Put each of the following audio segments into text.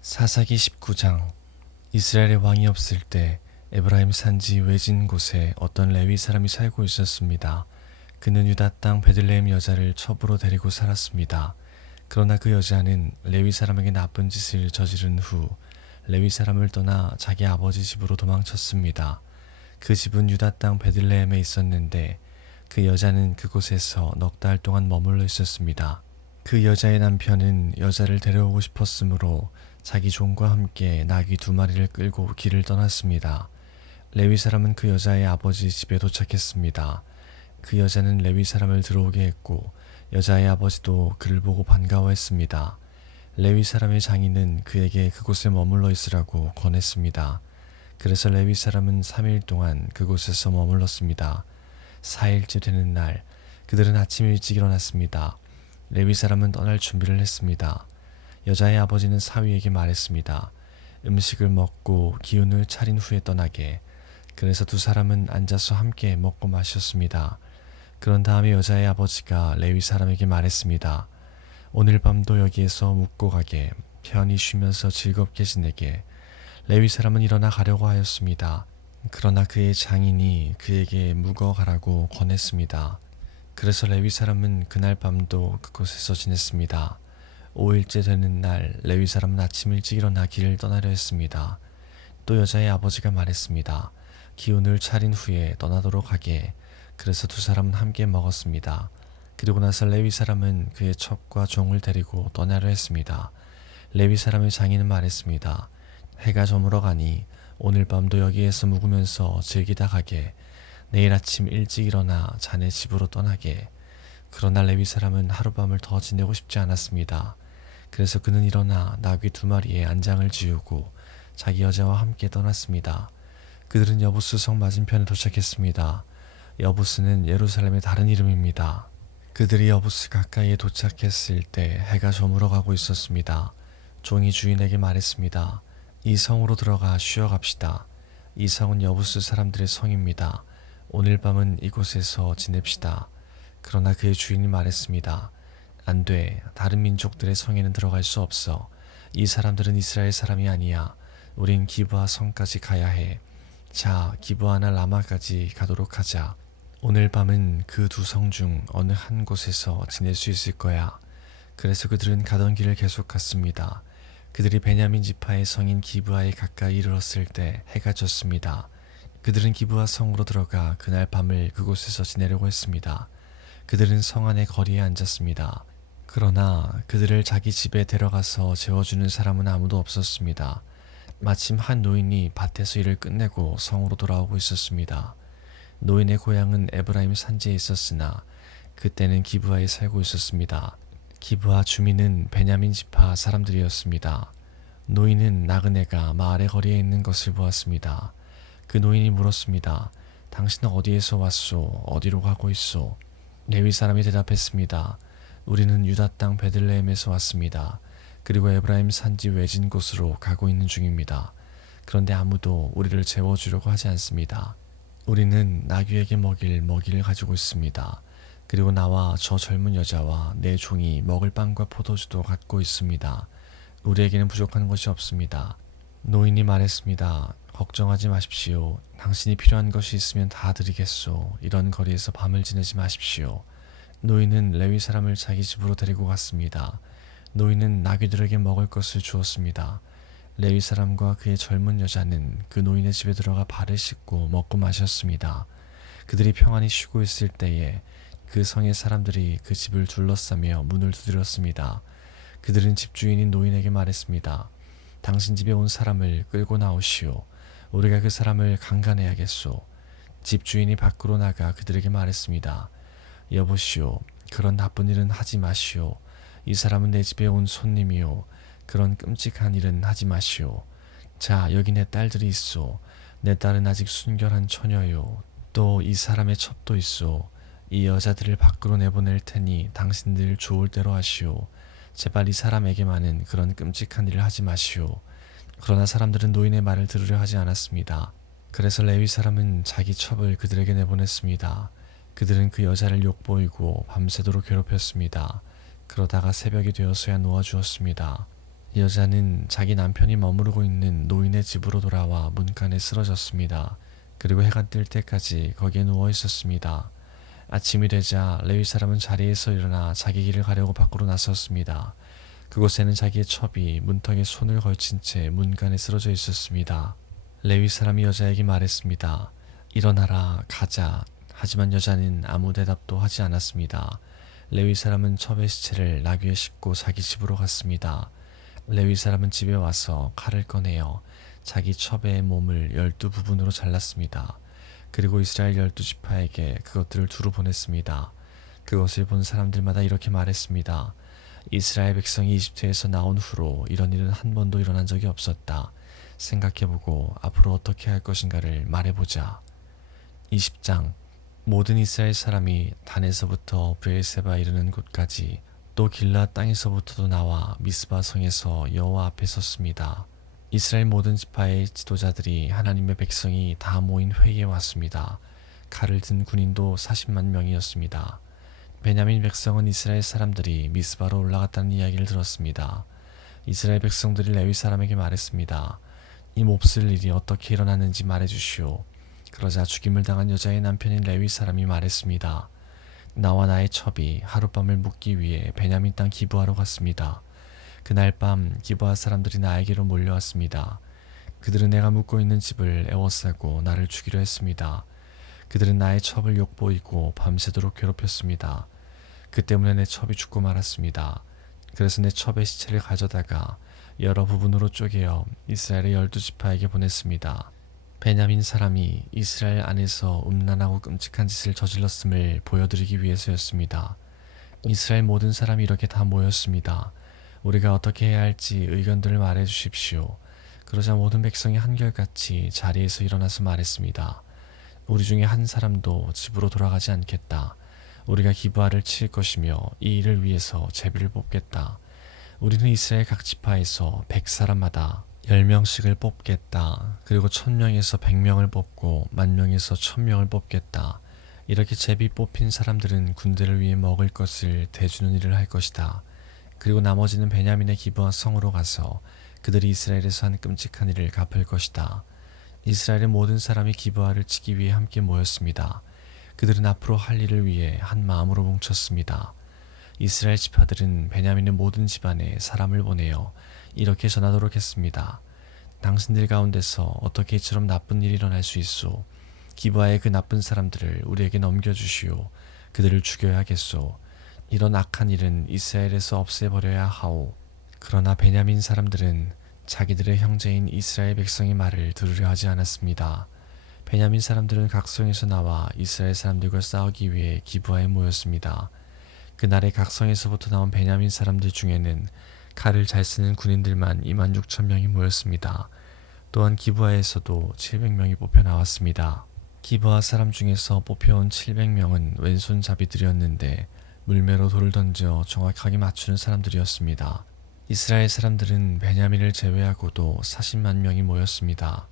사사기 19장. 이스라엘의 왕이 없을 때 에브라임 산지 외진 곳에 어떤 레위 사람이 살고 있었습니다. 그는 유다 땅 베들레헴 여자를 첩으로 데리고 살았습니다. 그러나 그 여자는 레위 사람에게 나쁜 짓을 저지른 후 레위 사람을 떠나 자기 아버지 집으로 도망쳤습니다. 그 집은 유다 땅 베들레헴에 있었는데 그 여자는 그곳에서 넉 달 동안 머물러 있었습니다. 그 여자의 남편은 여자를 데려오고 싶었으므로 자기 종과 함께 나귀 2마리를 끌고 길을 떠났습니다. 레위 사람은 그 여자의 아버지 집에 도착했습니다. 그 여자는 레위 사람을 들어오게 했고 여자의 아버지도 그를 보고 반가워했습니다. 레위 사람의 장인은 그에게 그곳에 머물러 있으라고 권했습니다. 그래서 레위 사람은 3일 동안 그곳에서 머물렀습니다. 4일째 되는 날 그들은 아침 일찍 일어났습니다. 레위 사람은 떠날 준비를 했습니다. 여자의 아버지는 사위에게 말했습니다. 음식을 먹고 기운을 차린 후에 떠나게. 그래서 두 사람은 앉아서 함께 먹고 마셨습니다. 그런 다음에 여자의 아버지가 레위 사람에게 말했습니다. 오늘 밤도 여기에서 묵고 가게. 편히 쉬면서 즐겁게 지내게. 레위 사람은 일어나 가려고 하였습니다. 그러나 그의 장인이 그에게 묵어 가라고 권했습니다. 그래서 레위 사람은 그날 밤도 그곳에서 지냈습니다. 5일째 되는 날 레위 사람은 아침 일찍 일어나 길을 떠나려 했습니다. 또 여자의 아버지가 말했습니다. 기운을 차린 후에 떠나도록 하게. 그래서 두 사람은 함께 먹었습니다. 그리고 나서 레위 사람은 그의 첩과 종을 데리고 떠나려 했습니다. 레위 사람의 장인은 말했습니다. 해가 저물어 가니 오늘 밤도 여기에서 묵으면서 즐기다 가게. 내일 아침 일찍 일어나 자네 집으로 떠나게. 그러나 레위 사람은 하룻밤을 더 지내고 싶지 않았습니다. 그래서 그는 일어나 나귀 2마리에 안장을 지우고 자기 여자와 함께 떠났습니다. 그들은 여부스 성 맞은편에 도착했습니다. 여부스는 예루살렘의 다른 이름입니다. 그들이 여부스 가까이에 도착했을 때 해가 저물어 가고 있었습니다. 종이 주인에게 말했습니다. 이 성으로 들어가 쉬어 갑시다. 이 성은 여부스 사람들의 성입니다. 오늘 밤은 이곳에서 지냅시다. 그러나 그의 주인이 말했습니다. 안 돼. 다른 민족들의 성에는 들어갈 수 없어. 이 사람들은 이스라엘 사람이 아니야. 우린 기브아 성까지 가야 해. 자, 기브아나 라마까지 가도록 하자. 오늘 밤은 그 2성 중 어느 한 곳에서 지낼 수 있을 거야. 그래서 그들은 가던 길을 계속 갔습니다. 그들이 베냐민 지파의 성인 기브아에 가까이 이르렀을 때 해가 졌습니다. 그들은 기브아 성으로 들어가 그날 밤을 그곳에서 지내려고 했습니다. 그들은 성 안의 거리에 앉았습니다. 그러나 그들을 자기 집에 데려가서 재워주는 사람은 아무도 없었습니다. 마침 한 노인이 밭에서 일을 끝내고 성으로 돌아오고 있었습니다. 노인의 고향은 에브라임 산지에 있었으나 그때는 기브아에 살고 있었습니다. 기브아 주민은 베냐민 지파 사람들이었습니다. 노인은 나그네가 마을의 거리에 있는 것을 보았습니다. 그 노인이 물었습니다. 당신은 어디에서 왔소? 어디로 가고 있소? 레위 사람이 대답했습니다. 우리는 유다 땅 베들레헴에서 왔습니다. 그리고 에브라임 산지 외진 곳으로 가고 있는 중입니다. 그런데 아무도 우리를 재워주려고 하지 않습니다. 우리는 나귀에게 먹일 먹이를 가지고 있습니다. 그리고 나와 저 젊은 여자와 내 종이 먹을 빵과 포도주도 갖고 있습니다. 우리에게는 부족한 것이 없습니다. 노인이 말했습니다. 걱정하지 마십시오. 당신이 필요한 것이 있으면 다 드리겠소. 이런 거리에서 밤을 지내지 마십시오. 노인은 레위 사람을 자기 집으로 데리고 갔습니다. 노인은 나귀들에게 먹을 것을 주었습니다. 레위 사람과 그의 젊은 여자는 그 노인의 집에 들어가 발을 씻고 먹고 마셨습니다. 그들이 평안히 쉬고 있을 때에 그 성의 사람들이 그 집을 둘러싸며 문을 두드렸습니다. 그들은 집주인인 노인에게 말했습니다. 당신 집에 온 사람을 끌고 나오시오. 우리가 그 사람을 강간해야겠소. 집주인이 밖으로 나가 그들에게 말했습니다. 여보시오, 그런 나쁜 일은 하지 마시오. 이 사람은 내 집에 온 손님이오. 그런 끔찍한 일은 하지 마시오. 자, 여기 내 딸들이 있소. 내 딸은 아직 순결한 처녀요. 또 이 사람의 첩도 있소. 이 여자들을 밖으로 내보낼 테니 당신들 좋을 대로 하시오. 제발 이 사람에게만은 그런 끔찍한 일을 하지 마시오. 그러나 사람들은 노인의 말을 들으려 하지 않았습니다. 그래서 레위 사람은 자기 첩을 그들에게 내보냈습니다. 그들은 그 여자를 욕보이고 밤새도록 괴롭혔습니다. 그러다가 새벽이 되어서야 놓아주었습니다. 여자는 자기 남편이 머무르고 있는 노인의 집으로 돌아와 문간에 쓰러졌습니다. 그리고 해가 뜰 때까지 거기에 누워 있었습니다. 아침이 되자 레위 사람은 자리에서 일어나 자기 길을 가려고 밖으로 나섰습니다. 그곳에는 자기의 첩이 문턱에 손을 걸친 채 문간에 쓰러져 있었습니다. 레위 사람이 여자에게 말했습니다. 일어나라, 가자. 하지만 여자는 아무 대답도 하지 않았습니다. 레위 사람은 첩의 시체를 나귀에 싣고 자기 집으로 갔습니다. 레위 사람은 집에 와서 칼을 꺼내어 자기 첩의 몸을 12부분으로 잘랐습니다. 그리고 이스라엘 12지파에게 그것들을 두루 보냈습니다. 그것을 본 사람들마다 이렇게 말했습니다. 이스라엘 백성이 이집트에서 나온 후로 이런 일은 한 번도 일어난 적이 없었다. 생각해보고 앞으로 어떻게 할 것인가를 말해보자. 20장. 모든 이스라엘 사람이 단에서부터 브엘세바 이르는 곳까지 또 길라 땅에서부터도 나와 미스바 성에서 여호와 앞에 섰습니다. 이스라엘 모든 지파의 지도자들이 하나님의 백성이 다 모인 회의에 왔습니다. 칼을 든 군인도 40만 명이었습니다. 베냐민 백성은 이스라엘 사람들이 미스바로 올라갔다는 이야기를 들었습니다. 이스라엘 백성들이 레위 사람에게 말했습니다. 이 몹쓸 일이 어떻게 일어났는지 말해주시오. 그러자 죽임을 당한 여자의 남편인 레위 사람이 말했습니다. 나와 나의 첩이 하룻밤을 묵기 위해 베냐민 땅 기브아로 갔습니다. 그날 밤 기브아 사람들이 나에게로 몰려왔습니다. 그들은 내가 묵고 있는 집을 에워싸고 나를 죽이려 했습니다. 그들은 나의 첩을 욕보이고 밤새도록 괴롭혔습니다. 그 때문에 내 첩이 죽고 말았습니다. 그래서 내 첩의 시체를 가져다가 여러 부분으로 쪼개어 이스라엘의 12지파에게 보냈습니다. 베냐민 사람이 이스라엘 안에서 음란하고 끔찍한 짓을 저질렀음을 보여드리기 위해서였습니다. 이스라엘 모든 사람이 이렇게 다 모였습니다. 우리가 어떻게 해야 할지 의견들을 말해 주십시오. 그러자 모든 백성이 한결같이 자리에서 일어나서 말했습니다. 우리 중에 한 사람도 집으로 돌아가지 않겠다. 우리가 기브아를 칠 것이며 이 일을 위해서 제비를 뽑겠다. 우리는 이스라엘 각 지파에서 100사람마다 10명씩을 뽑겠다. 그리고 1000명에서 100명을 뽑고 10,000명에서 1000명을 뽑겠다. 이렇게 제비 뽑힌 사람들은 군대를 위해 먹을 것을 대주는 일을 할 것이다. 그리고 나머지는 베냐민의 기브아 성으로 가서 그들이 이스라엘에서 한 끔찍한 일을 갚을 것이다. 이스라엘의 모든 사람이 기브아를 치기 위해 함께 모였습니다. 그들은 앞으로 할 일을 위해 한 마음으로 뭉쳤습니다. 이스라엘 지파들은 베냐민의 모든 집안에 사람을 보내어 이렇게 전하도록 했습니다. 당신들 가운데서 어떻게 이처럼 나쁜 일이 일어날 수 있소? 기브아의 그 나쁜 사람들을 우리에게 넘겨주시오. 그들을 죽여야겠소. 이런 악한 일은 이스라엘에서 없애버려야 하오. 그러나 베냐민 사람들은 자기들의 형제인 이스라엘 백성의 말을 들으려 하지 않았습니다. 베냐민 사람들은 각성에서 나와 이스라엘 사람들과 싸우기 위해 기브아에 모였습니다. 그날의 각성에서부터 나온 베냐민 사람들 중에는 칼을 잘 쓰는 군인들만 26,000명이 모였습니다. 또한 기브아에서도 700명이 뽑혀 나왔습니다. 기브아 사람 중에서 뽑혀온 700명은 왼손잡이들이었는데 물매로 돌을 던져 정확하게 맞추는 사람들이었습니다. 이스라엘 사람들은 베냐민을 제외하고도 40만 명이 모였습니다.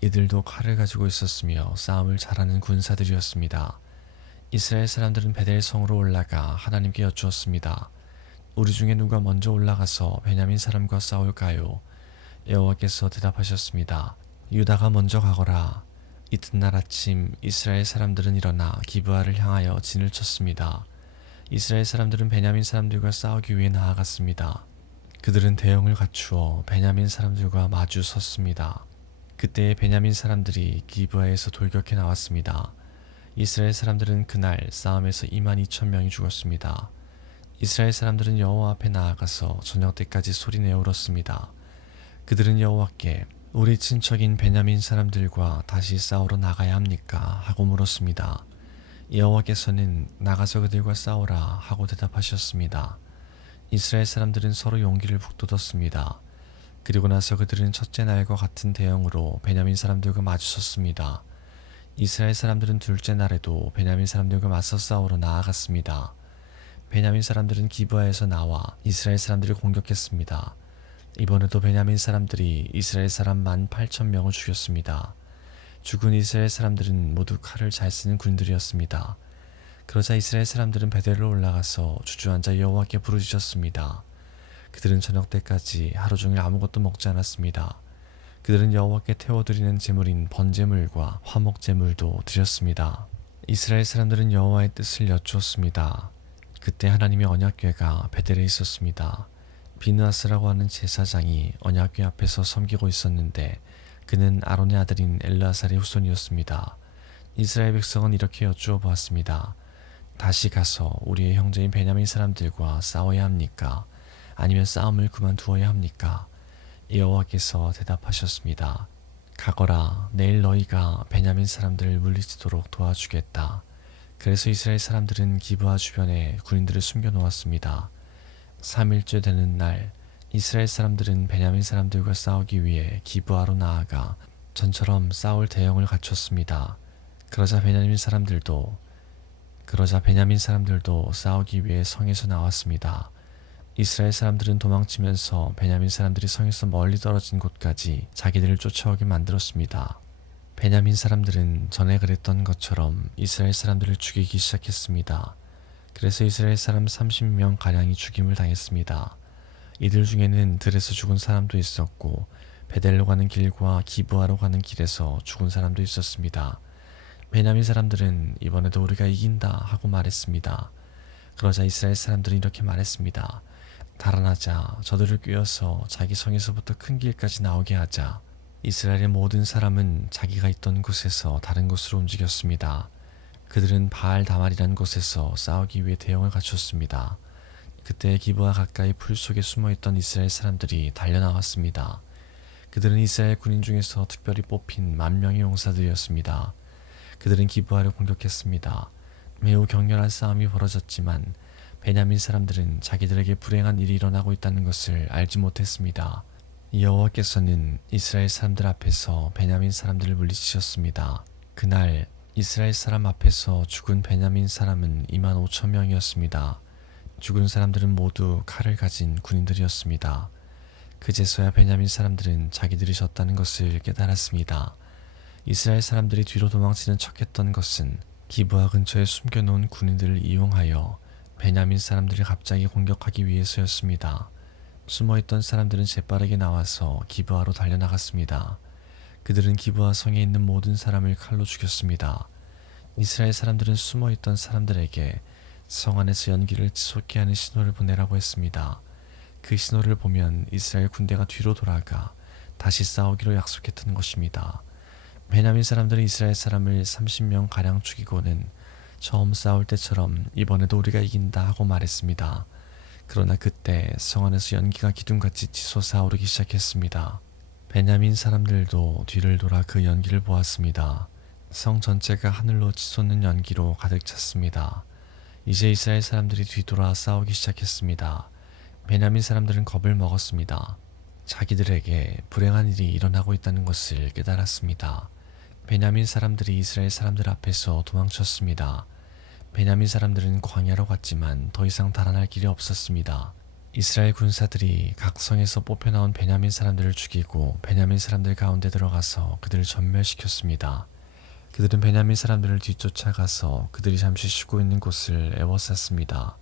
이들도 칼을 가지고 있었으며 싸움을 잘하는 군사들이었습니다. 이스라엘 사람들은 베델 성으로 올라가 하나님께 여쭈었습니다. 우리 중에 누가 먼저 올라가서 베냐민 사람과 싸울까요? 여호와께서 대답하셨습니다. 유다가 먼저 가거라. 이튿날 아침 이스라엘 사람들은 일어나 기브아를 향하여 진을 쳤습니다. 이스라엘 사람들은 베냐민 사람들과 싸우기 위해 나아갔습니다. 그들은 대형을 갖추어 베냐민 사람들과 마주 섰습니다. 그때의 베냐민 사람들이 기브아에서 돌격해 나왔습니다. 이스라엘 사람들은 그날 싸움에서 22,000명이 죽었습니다. 이스라엘 사람들은 여호와 앞에 나아가서 저녁 때까지 소리내어 울었습니다. 그들은 여호와께 우리 친척인 베냐민 사람들과 다시 싸우러 나가야 합니까? 하고 물었습니다. 여호와께서는 나가서 그들과 싸우라 하고 대답하셨습니다. 이스라엘 사람들은 서로 용기를 북돋았습니다. 그리고 나서 그들은 첫째 날과 같은 대형으로 베냐민 사람들과 마주섰습니다. 이스라엘 사람들은 둘째 날에도 베냐민 사람들과 맞서 싸우러 나아갔습니다. 베냐민 사람들은 기브아에서 나와 이스라엘 사람들을 공격했습니다. 이번에도 베냐민 사람들이 이스라엘 사람 18,000명을 죽였습니다. 죽은 이스라엘 사람들은 모두 칼을 잘 쓰는 군들이었습니다. 그러자 이스라엘 사람들은 베델로 올라가서 주저앉아 여호와께 부르짖었습니다. 그들은 저녁 때까지 하루 종일 아무것도 먹지 않았습니다. 그들은 여호와께 태워드리는 제물인 번제물과 화목제물도 드렸습니다. 이스라엘 사람들은 여호와의 뜻을 여쭈었습니다. 그때 하나님의 언약궤가 베델에 있었습니다. 비느하스라고 하는 제사장이 언약궤 앞에서 섬기고 있었는데 그는 아론의 아들인 엘르아살의 후손이었습니다. 이스라엘 백성은 이렇게 여쭈어 보았습니다. 다시 가서 우리의 형제인 베냐민 사람들과 싸워야 합니까? 아니면 싸움을 그만두어야 합니까? 여호와께서 대답하셨습니다. 가거라, 내일 너희가 베냐민 사람들을 물리치도록 도와주겠다. 그래서 이스라엘 사람들은 기브아 주변에 군인들을 숨겨 놓았습니다. 3일째 되는 날 이스라엘 사람들은 베냐민 사람들과 싸우기 위해 기브아로 나아가 전처럼 싸울 대형을 갖췄습니다. 그러자 베냐민 사람들도 싸우기 위해 성에서 나왔습니다. 이스라엘 사람들은 도망치면서 베냐민 사람들이 성에서 멀리 떨어진 곳까지 자기들을 쫓아오게 만들었습니다. 베냐민 사람들은 전에 그랬던 것처럼 이스라엘 사람들을 죽이기 시작했습니다. 그래서 이스라엘 사람 30명 가량이 죽임을 당했습니다. 이들 중에는 들에서 죽은 사람도 있었고 베델로 가는 길과 기브아로 가는 길에서 죽은 사람도 있었습니다. 베냐민 사람들은 이번에도 우리가 이긴다 하고 말했습니다. 그러자 이스라엘 사람들은 이렇게 말했습니다. 달아나자, 저들을 꿰어서 자기 성에서부터 큰 길까지 나오게 하자. 이스라엘의 모든 사람은 자기가 있던 곳에서 다른 곳으로 움직였습니다. 그들은 바알 다말이라는 곳에서 싸우기 위해 대형을 갖췄습니다. 그때 기브아 가까이 풀 속에 숨어있던 이스라엘 사람들이 달려나왔습니다. 그들은 이스라엘 군인 중에서 특별히 뽑힌 10,000명의 용사들이었습니다. 그들은 기브아를 공격했습니다. 매우 격렬한 싸움이 벌어졌지만 베냐민 사람들은 자기들에게 불행한 일이 일어나고 있다는 것을 알지 못했습니다. 여호와께서는 이스라엘 사람들 앞에서 베냐민 사람들을 물리치셨습니다. 그날 이스라엘 사람 앞에서 죽은 베냐민 사람은 25,000명이었습니다. 죽은 사람들은 모두 칼을 가진 군인들이었습니다. 그제서야 베냐민 사람들은 자기들이 졌다는 것을 깨달았습니다. 이스라엘 사람들이 뒤로 도망치는 척했던 것은 기브아 근처에 숨겨놓은 군인들을 이용하여 베냐민 사람들이 갑자기 공격하기 위해서였습니다. 숨어있던 사람들은 재빠르게 나와서 기브아로 달려나갔습니다. 그들은 기브아 성에 있는 모든 사람을 칼로 죽였습니다. 이스라엘 사람들은 숨어있던 사람들에게 성 안에서 연기를 치솟게 하는 신호를 보내라고 했습니다. 그 신호를 보면 이스라엘 군대가 뒤로 돌아가 다시 싸우기로 약속했던 것입니다. 베냐민 사람들은 이스라엘 사람을 30명 가량 죽이고는 처음 싸울 때처럼 이번에도 우리가 이긴다 하고 말했습니다. 그러나 그때 성 안에서 연기가 기둥같이 치솟아 오르기 시작했습니다. 베냐민 사람들도 뒤를 돌아 그 연기를 보았습니다. 성 전체가 하늘로 치솟는 연기로 가득 찼습니다. 이제 이스라엘 사람들이 뒤돌아 싸우기 시작했습니다. 베냐민 사람들은 겁을 먹었습니다. 자기들에게 불행한 일이 일어나고 있다는 것을 깨달았습니다. 베냐민 사람들이 이스라엘 사람들 앞에서 도망쳤습니다. 베냐민 사람들은 광야로 갔지만 더 이상 달아날 길이 없었습니다. 이스라엘 군사들이 각 성에서 뽑혀나온 베냐민 사람들을 죽이고 베냐민 사람들 가운데 들어가서 그들을 전멸시켰습니다. 그들은 베냐민 사람들을 뒤쫓아가서 그들이 잠시 쉬고 있는 곳을 에워쌌습니다.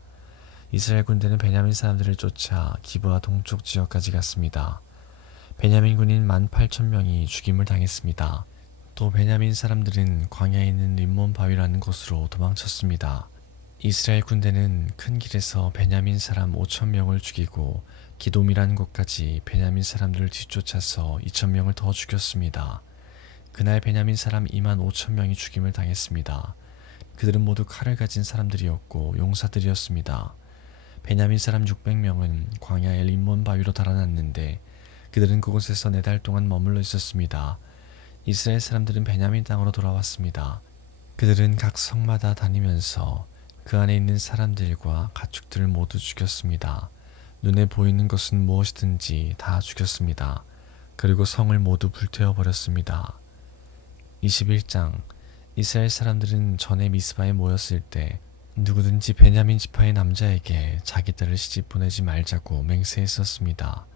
이스라엘 군대는 베냐민 사람들을 쫓아 기브아 동쪽 지역까지 갔습니다. 베냐민 군인 18,000명이 죽임을 당했습니다. 또 베냐민 사람들은 광야에 있는 림몬 바위라는 곳으로 도망쳤습니다. 이스라엘 군대는 큰 길에서 베냐민 사람 5,000명을 죽이고 기돔이라는 곳까지 베냐민 사람들을 뒤쫓아서 2,000명을 더 죽였습니다. 그날 베냐민 사람 25,000명이 죽임을 당했습니다. 그들은 모두 칼을 가진 사람들이었고 용사들이었습니다. 베냐민 사람 600명은 광야의 림몬 바위로 달아났는데 그들은 그곳에서 4달 동안 머물러 있었습니다. 이스라엘 사람들은 베냐민 땅으로 돌아왔습니다. 그들은 각 성마다 다니면서 그 안에 있는 사람들과 가축들을 모두 죽였습니다. 눈에 보이는 것은 무엇이든지 다 죽였습니다. 그리고 성을 모두 불태워버렸습니다. 21장 이스라엘 사람들은 전에 미스바에 모였을 때 누구든지 베냐민 지파의 남자에게 자기 딸을 시집 보내지 말자고 맹세했었습니다.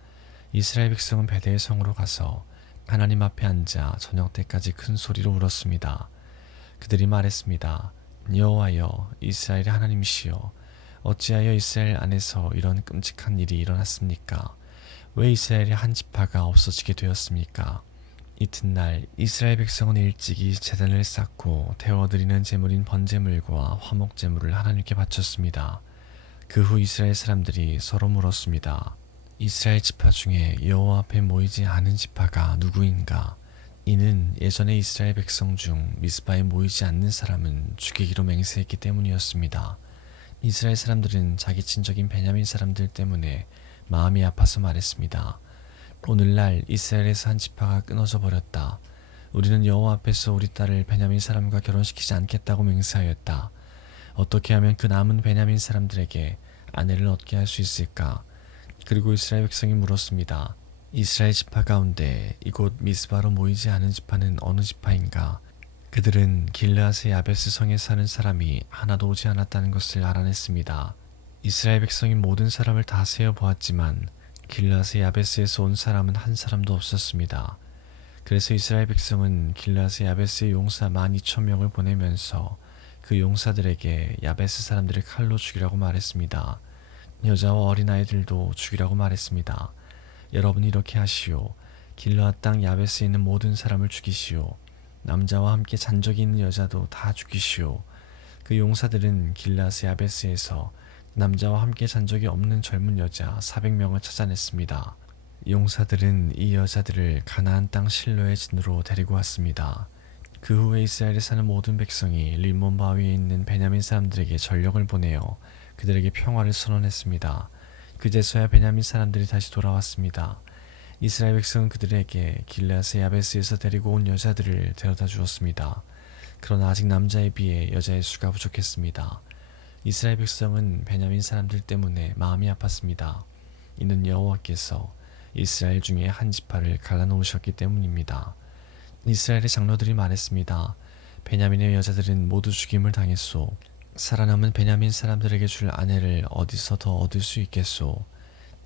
이스라엘 백성은 베델 성으로 가서 하나님 앞에 앉아 저녁 때까지 큰 소리로 울었습니다. 그들이 말했습니다. 여호와여, 이스라엘의 하나님이시여, 어찌하여 이스라엘 안에서 이런 끔찍한 일이 일어났습니까? 왜 이스라엘의 한 지파가 없어지게 되었습니까? 이튿날 이스라엘 백성은 일찍이 제단을 쌓고 태워드리는 제물인 번제물과 화목제물을 하나님께 바쳤습니다. 그 후 이스라엘 사람들이 서로 물었습니다. 이스라엘 지파 중에 여호와 앞에 모이지 않은 지파가 누구인가? 이는 예전에 이스라엘 백성 중 미스바에 모이지 않는 사람은 죽이기로 맹세했기 때문이었습니다. 이스라엘 사람들은 자기 친척인 베냐민 사람들 때문에 마음이 아파서 말했습니다. 오늘날 이스라엘에서 한 지파가 끊어져 버렸다. 우리는 여호와 앞에서 우리 딸을 베냐민 사람과 결혼시키지 않겠다고 맹세하였다. 어떻게 하면 그 남은 베냐민 사람들에게 아내를 얻게 할 수 있을까? 그리고 이스라엘 백성이 물었습니다. 이스라엘 지파 가운데 이곳 미스바로 모이지 않은 지파는 어느 지파인가? 그들은 길르앗의 야베스 성에 사는 사람이 하나도 오지 않았다는 것을 알아냈습니다. 이스라엘 백성이 모든 사람을 다 세어 보았지만 길르앗의 야베스에서 온 사람은 한 사람도 없었습니다. 그래서 이스라엘 백성은 길르앗의 야베스의 용사 12,000명을 보내면서 그 용사들에게 야베스 사람들을 칼로 죽이라고 말했습니다. 여자와 어린아이들도 죽이라고 말했습니다. 여러분이 이렇게 하시오. 길르앗 땅 야베스에 있는 모든 사람을 죽이시오. 남자와 함께 잔적이 있는 여자도 다 죽이시오. 그 용사들은 길르앗의 야베스에서 남자와 함께 잔적이 없는 젊은 여자 400명을 찾아냈습니다. 용사들은 이 여자들을 가나안 땅 실로의 진으로 데리고 왔습니다. 그 후에 이스라엘에 사는 모든 백성이 림몬 바위에 있는 베냐민 사람들에게 전령을 보내어 그들에게 평화를 선언했습니다. 그제서야 베냐민 사람들이 다시 돌아왔습니다. 이스라엘 백성은 그들에게 길르앗의 야베스에서 데리고 온 여자들을 데려다 주었습니다. 그러나 아직 남자에 비해 여자의 수가 부족했습니다. 이스라엘 백성은 베냐민 사람들 때문에 마음이 아팠습니다. 이는 여호와께서 이스라엘 중에 한 지파를 갈라놓으셨기 때문입니다. 이스라엘의 장로들이 말했습니다. 베냐민의 여자들은 모두 죽임을 당했소. 살아남은 베냐민 사람들에게 줄 아내를 어디서 더 얻을 수 있겠소.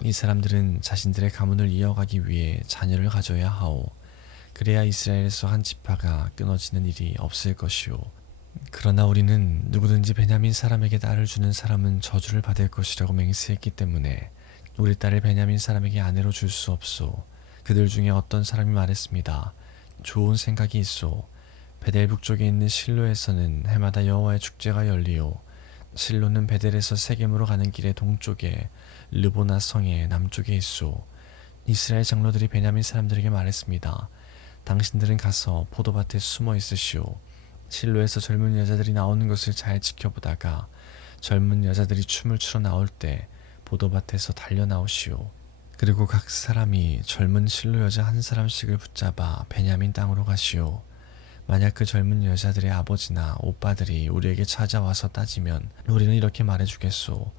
이 사람들은 자신들의 가문을 이어가기 위해 자녀를 가져야 하오. 그래야 이스라엘에서 한 지파가 끊어지는 일이 없을 것이오. 그러나 우리는 누구든지 베냐민 사람에게 딸을 주는 사람은 저주를 받을 것이라고 맹세했기 때문에 우리 딸을 베냐민 사람에게 아내로 줄 수 없소. 그들 중에 어떤 사람이 말했습니다. 좋은 생각이 있소. 베델 북쪽에 있는 실로에서는 해마다 여호와의 축제가 열리오. 실로는 베델에서 세겜으로 가는 길의 동쪽에 르보나 성의 남쪽에 있소. 이스라엘 장로들이 베냐민 사람들에게 말했습니다. 당신들은 가서 포도밭에 숨어 있으시오. 실로에서 젊은 여자들이 나오는 것을 잘 지켜보다가 젊은 여자들이 춤을 추러 나올 때 포도밭에서 달려 나오시오. 그리고 각 사람이 젊은 실로 여자 한 사람씩을 붙잡아 베냐민 땅으로 가시오. 만약 그 젊은 여자들의 아버지나 오빠들이 우리에게 찾아와서 따지면 우리는 이렇게 말해주겠소.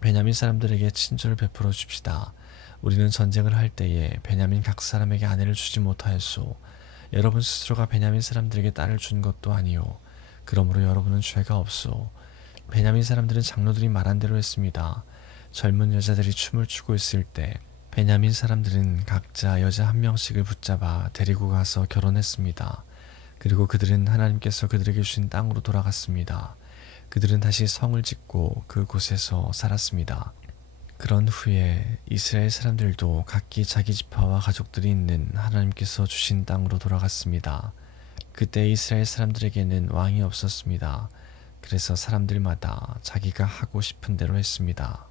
베냐민 사람들에게 친절을 베풀어 줍시다. 우리는 전쟁을 할 때에 베냐민 각 사람에게 아내를 주지 못하였소. 여러분 스스로가 베냐민 사람들에게 딸을 준 것도 아니오. 그러므로 여러분은 죄가 없소. 베냐민 사람들은 장로들이 말한 대로 했습니다. 젊은 여자들이 춤을 추고 있을 때 베냐민 사람들은 각자 여자 한 명씩을 붙잡아 데리고 가서 결혼했습니다. 그리고 그들은 하나님께서 그들에게 주신 땅으로 돌아갔습니다. 그들은 다시 성을 짓고 그곳에서 살았습니다. 그런 후에 이스라엘 사람들도 각기 자기 지파와 가족들이 있는 하나님께서 주신 땅으로 돌아갔습니다. 그때 이스라엘 사람들에게는 왕이 없었습니다. 그래서 사람들마다 자기가 하고 싶은 대로 했습니다.